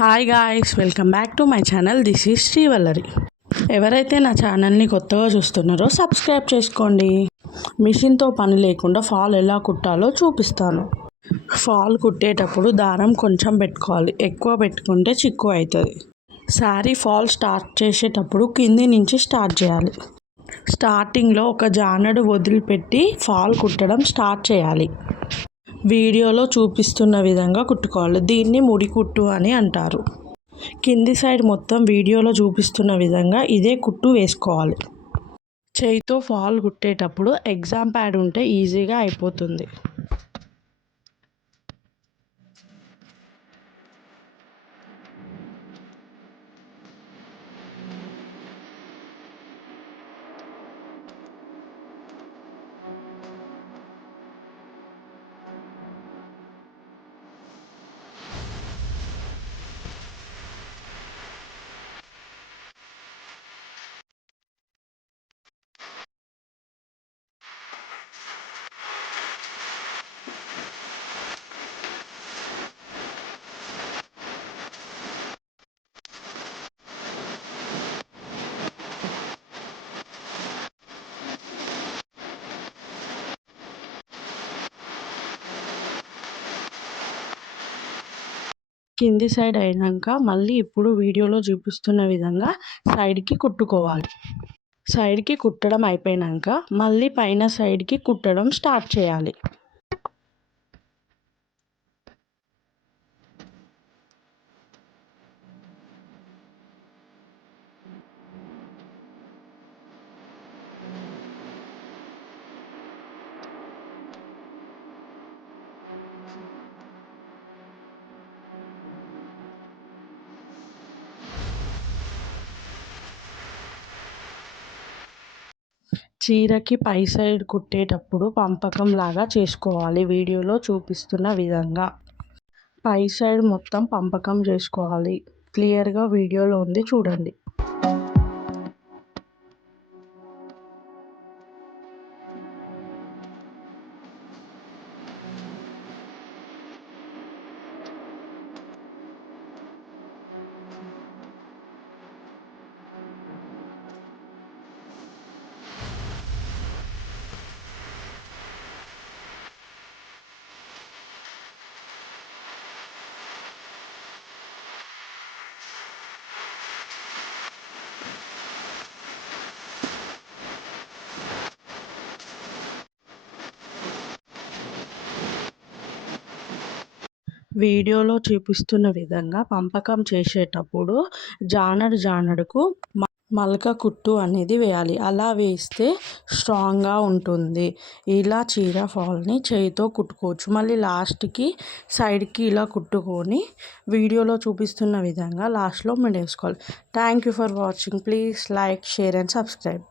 Hi guys, welcome back to my channel. This is Srivallari. ఎవరైతే నా ఛానల్ని కొత్తగా చూస్తున్నారో సబ్స్క్రైబ్ చేసుకోండి. మిషన్తో పని లేకుండా ఫాల్ ఎలా కుట్టాలో చూపిస్తాను. ఫాల్ కుట్టేటప్పుడు దారం కొంచెం పెట్టుకోవాలి, ఎక్కువ పెట్టుకుంటే చిక్కు అవుతుంది. శారీ ఫాల్ స్టార్ట్ చేసేటప్పుడు కింది నుంచి స్టార్ట్ చేయాలి. స్టార్టింగ్లో ఒక జానడు వదిలిపెట్టి ఫాల్ కుట్టడం స్టార్ట్ చేయాలి. వీడియోలో చూపిస్తున్న విధంగా కుట్టుకోవాలి. దీన్ని ముడి కుట్టు అని అంటారు. కింది సైడ్ మొత్తం వీడియోలో చూపిస్తున్న విధంగా ఇదే కుట్టు వేసుకోవాలి. చేయితో ఫాల్ కుట్టేటప్పుడు ఎగ్జామ్ ప్యాడ్ ఉంటే ఈజీగా అయిపోతుంది. కింది సైడ్ అయినాక మళ్ళీ ఇప్పుడు వీడియోలో చూపిస్తున్న విధంగా సైడ్కి కుట్టుకోవాలి. సైడ్కి కుట్టడం అయిపోయాక మళ్ళీ పైన సైడ్కి కుట్టడం స్టార్ట్ చేయాలి. చీరకి పై సైడ్ కుట్టేటప్పుడు పంపకం లాగా చేసుకోవాలి. వీడియోలో చూపిస్తున్న విధంగా పై సైడ్ మొత్తం పంపకం చేసుకోవాలి. క్లియర్గా వీడియోలో ఉంది, చూడండి. వీడియోలో చూపిస్తున్న విధంగా పంపకం చేసేటప్పుడు జానడుకు మలక కుట్టు అనేది వేయాలి. అలా వేస్తే స్ట్రాంగ్గా ఉంటుంది. ఇలా చీర ఫాల్ని చేయితో కుట్టుకోవచ్చు. మళ్ళీ లాస్ట్కి సైడ్కి ఇలా కుట్టుకొని వీడియోలో చూపిస్తున్న విధంగా లాస్ట్లో మెడేసుకోవాలి. Thank you for watching. Please like, share and subscribe.